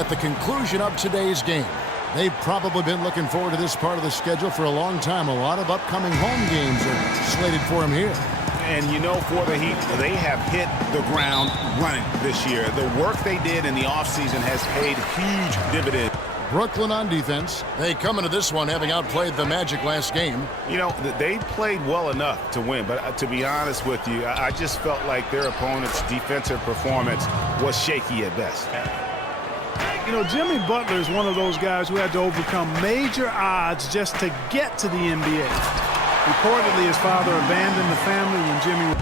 at the conclusion of today's game. They've probably been looking forward to this part of the schedule for a long time. A lot of upcoming home games are slated for them here. And you know, for the Heat, they have hit the ground running this year. The work they did in the offseason has paid huge dividends. Brooklyn on defense. They come into this one having outplayed the Magic last game. You know, they played well enough to win, but to be honest with you, I just felt like their opponent's defensive performance was shaky at best. You know, Jimmy Butler is one of those guys who had to overcome major odds just to get to the NBA. Reportedly, his father abandoned the family when Jimmy...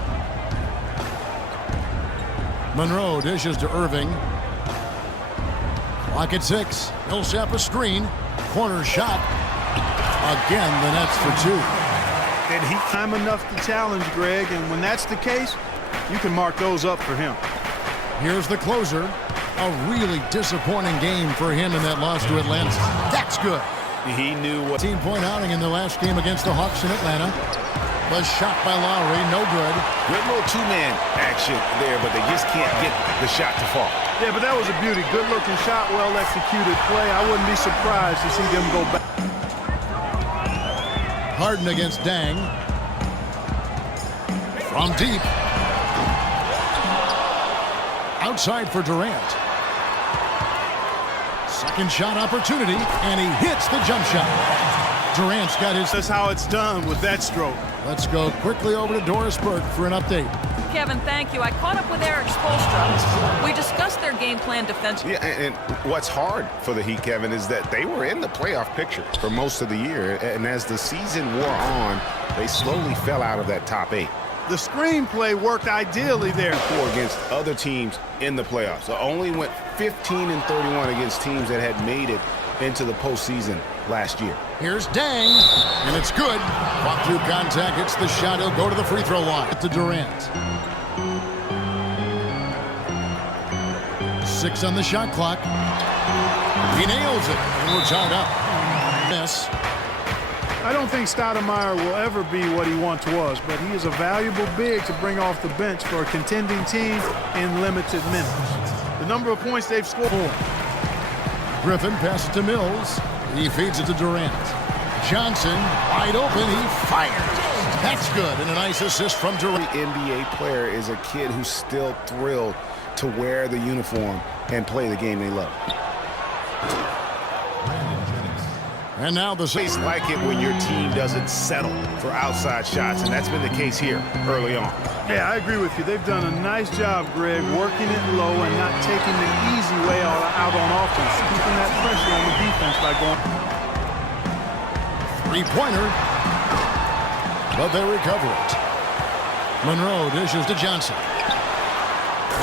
Monroe dishes to Irving. Clock at 6. Millsap a screen. Corner shot. Again, the Nets for 2. And he time enough to challenge Greg, and when that's the case, you can mark those up for him. Here's the closer. A really disappointing game for him in that loss to Atlanta. That's good. He knew what... 18-point outing in the last game against the Hawks in Atlanta. Was shot by Lowry, no good. Good little two-man action there, but they just can't get the shot to fall. Yeah, but that was a beauty. Good-looking shot, well-executed play. I wouldn't be surprised to see them go back. Harden against Dang. From deep. Outside for Durant. Second shot opportunity, and he hits the jump shot. Durant's got his... That's how it's done with that stroke. Let's go quickly over to Doris Burke for an update. Kevin, thank you. I caught up with Eric Spoelstra. We discussed their game plan defensively. Yeah, and what's hard for the Heat, Kevin, is that they were in the playoff picture for most of the year, and as the season wore on, they slowly fell out of that top 8. The screenplay worked ideally there. Against other teams in the playoffs. So only went 15-31 against teams that had made it into the postseason last year. Here's Dang, and it's good. Walk through contact, hits the shot. He'll go to the free throw line. To Durant. 6 on the shot clock. He nails it, and we're tied up. Yes. I don't think Stoudemire will ever be what he once was, but he is a valuable big to bring off the bench for a contending team in limited minutes. The number of points they've scored. Griffin passes to Mills. He feeds it to Durant. Johnson, wide open, he fires. That's good, and a nice assist from Durant. The NBA player is a kid who's still thrilled to wear the uniform and play the game they love. And now the It's like it when your team doesn't settle for outside shots, and that's been the case here early on. Yeah, I agree with you. They've done a nice job, Greg, working it low and not taking the easy way out on offense, keeping that pressure on the defense by going. Three-pointer, but they recover it. Monroe dishes to Johnson,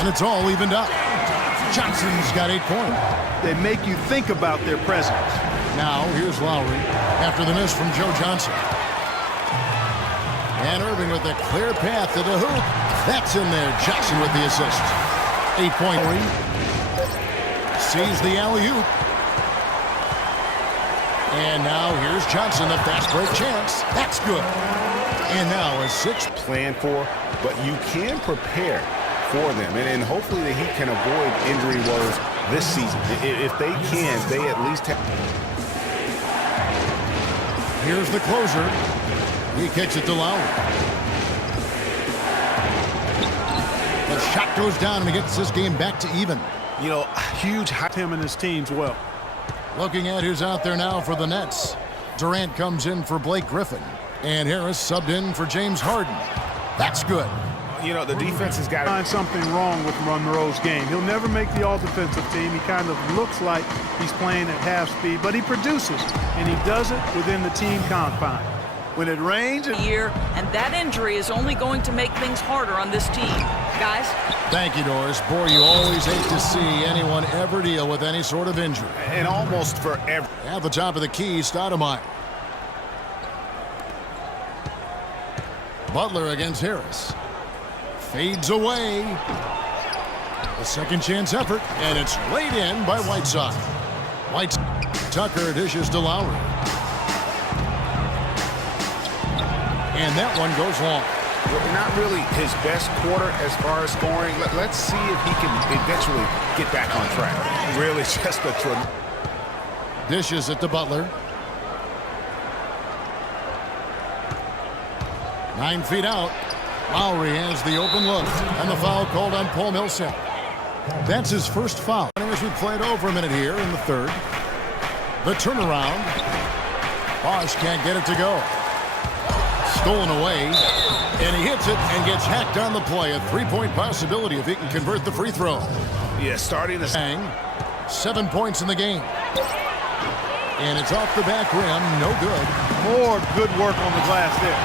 and it's all evened up. Johnson's got 8 points. They make you think about their presence. Now, here's Lowry after the miss from Joe Johnson. And Irving with a clear path to the hoop. That's in there. Jackson with the assist. 8-point lead. Sees the alley-oop. And now here's Johnson, the fast break chance. That's good. And now a 6 planned for, but you can prepare for them. And hopefully the Heat can avoid injury woes this season. If they can, they at least have... Here's the closer. He kicks it to Lowry. The shot goes down and he gets this game back to even. You know, huge... Him and his teams well. Looking at who's out there now for the Nets. Durant comes in for Blake Griffin. And Harris subbed in for James Harden. That's good. You know, the defense has got to find something wrong with Monroe's game. He'll never make the all-defensive team. He kind of looks like he's playing at half speed, but he produces, and he does it within the team confines. When it rains... Year, and that injury is only going to make things harder on this team. Guys? Thank you, Doris. Boy, you always hate to see anyone ever deal with any sort of injury. And almost forever. At the top of the key, Stoudemire. Butler against Harris. Fades away. A second chance effort, and it's laid in by Whiteside. Tucker dishes to Lowry. And that one goes long. Not really his best quarter as far as scoring. Let's see if he can eventually get back on track. Really just a tremendous. Dishes it to Butler. 9 feet out. Lowry has the open look, and the foul called on Paul Millsap. That's his first foul. As we play it over a minute here in the third. The turnaround. Bosch can't get it to go. Stolen away, and he hits it and gets hacked on the play. A three-point possibility if he can convert the free throw. Yeah, starting to hang. 7 points in the game. And it's off the back rim, no good. More good work on the glass there.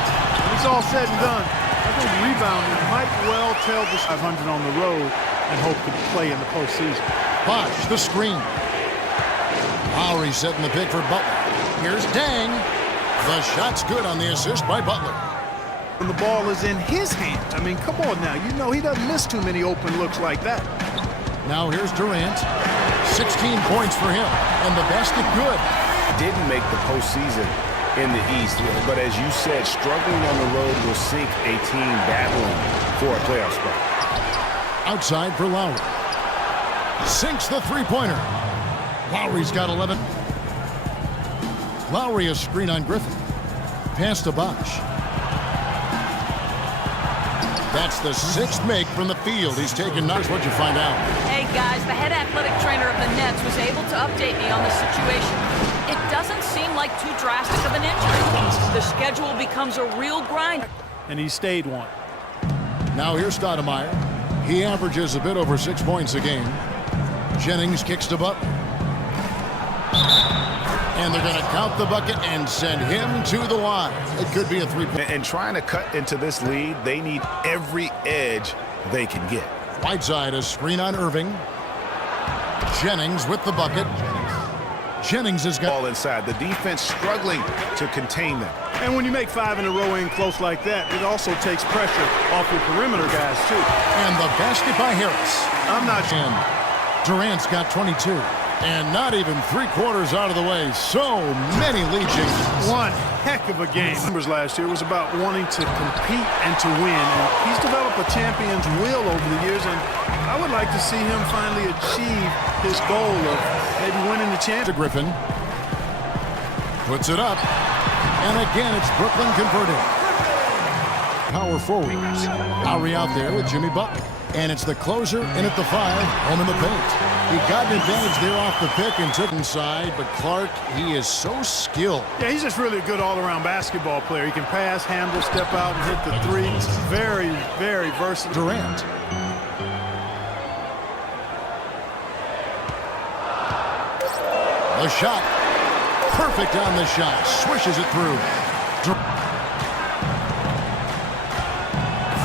When it's all said and done, I think rebounding might well tell the 500 on the road and hope to play in the postseason. Bosch, the screen. Lowry setting the pick for Butler. Here's Dang. The shot's good on the assist by Butler. And the ball is in his hands. I mean, come on now. You know he doesn't miss too many open looks like that. Now here's Durant. 16 points for him. And the basket good. Didn't make the postseason in the East. But as you said, struggling on the road will sink a team battling for a playoff spot. Outside for Lowry. Sinks the three-pointer. Lowry's got 11. Lowry a screen on Griffin. Pass to Bosch. That's the 6th make from the field. He's taken knocks. What'd you find out? Hey, guys, the head athletic trainer of the Nets was able to update me on the situation. It doesn't seem like too drastic of an injury. The schedule becomes a real grind. And he stayed one. Now here's Stoudemire. He averages a bit over 6 points a game. Jennings kicks to Butler. And they're going to count the bucket and send him to the line. It could be a three-point. And trying to cut into this lead, they need every edge they can get. Whiteside a screen on Irving. Jennings with the bucket. Jennings has got ball inside. The defense struggling to contain them. And when you make 5 in a row in close like that, it also takes pressure off your perimeter guys, too. And the basket by Harris. I'm not sure. And Durant's got 22. And not even 3/4 out of the way. So many lead changes. One heck of a game. Numbers last year was about wanting to compete and to win. And he's developed a champion's will over the years. And I would like to see him finally achieve his goal of maybe winning the championship. To Griffin. Puts it up. And again, it's Brooklyn converted. Power forward. Lowry out there with Jimmy Butler. And it's the closer in at the 5, home in the paint. He got an advantage there off the pick and took inside, but Clark, he is so skilled. Yeah, he's just really a good all-around basketball player. He can pass, handle, step out, and hit the three. Very, very versatile. Durant. The shot. Perfect on the shot. Swishes it through.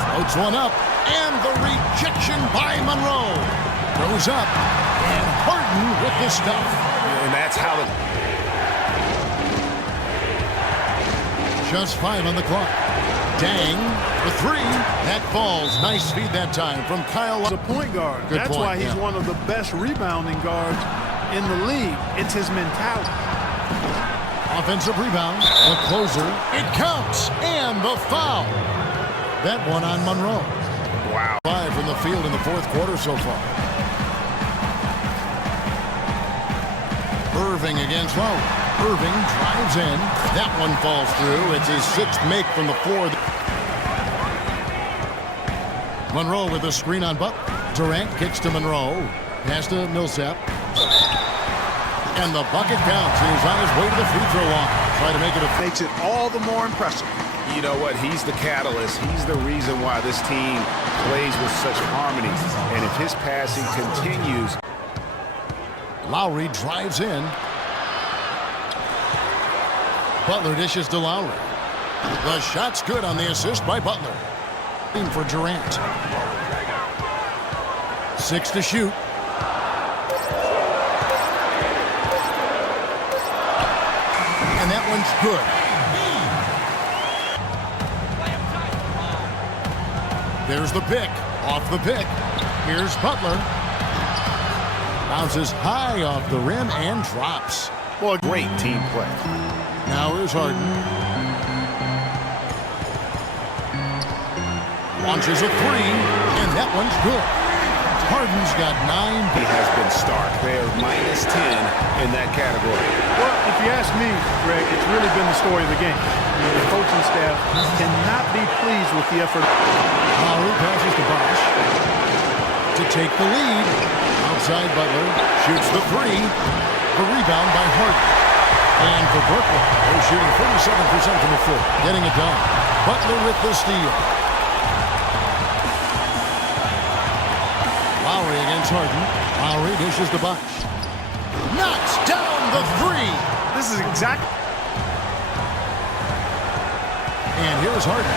Floats one up. And the rejection by Monroe. Goes up. And Harden with the stuff. And that's how it... Just 5 on the clock. Dang. The 3. That falls. Nice feed that time from Kyle. He's a point guard. Good That's point, why he's yeah. one of the best rebounding guards in the league. It's his mentality. Offensive rebound. The closer. It counts. And the foul. That one on Monroe. Wow. 5 from the field in the 4th quarter so far. Irving against Lowry. Irving drives in. That one falls through. It's his 6th make from the 4th. Monroe with a screen on Butler. Durant kicks to Monroe. Pass to Millsap. And the bucket counts. He's on his way to the free throw line. Try to make it a... Makes it all the more impressive. You know what? He's the catalyst. He's the reason why this team plays with such harmony. And if his passing continues... Lowry drives in. Butler dishes to Lowry. The shot's good on the assist by Butler. In for Durant. 6 to shoot. And that one's good. There's the pick. Off the pick. Here's Butler. Bounces high off the rim and drops. Well, great team play. Now here's Harden. Launches a three, and that one's good. Harden's got 9. He has been stark. They're -10 in that category. Well, if you ask me, Greg, it's really been the story of the game. I mean, the coaching staff cannot be pleased with the effort. Lowry passes to Bosh to take the lead. Outside Butler shoots the three. The rebound by Harden. And for Brooklyn, they're shooting 37% from the floor, getting it done. Butler with the steal. Lowry against Harden. Lowry dishes to Bosh. Knocks down the three. This is exactly. And here's Harden.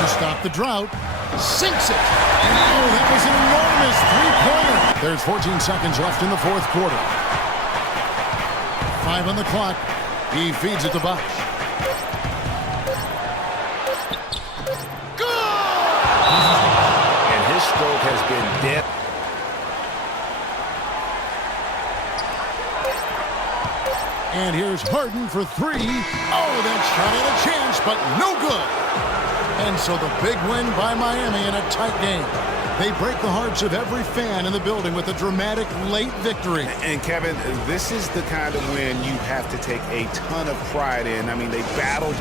To stop the drought. Sinks it. Oh, that was an enormous three-pointer. There's 14 seconds left in the fourth quarter. 5 on the clock. He feeds it to Bosh. And his stroke has been dead. And here's Harden for three. Oh, that shot had a chance, but no good. And so the big win by Miami in a tight game. They break the hearts of every fan in the building with a dramatic late victory. And Kevin, this is the kind of win you have to take a ton of pride in. I mean, they battled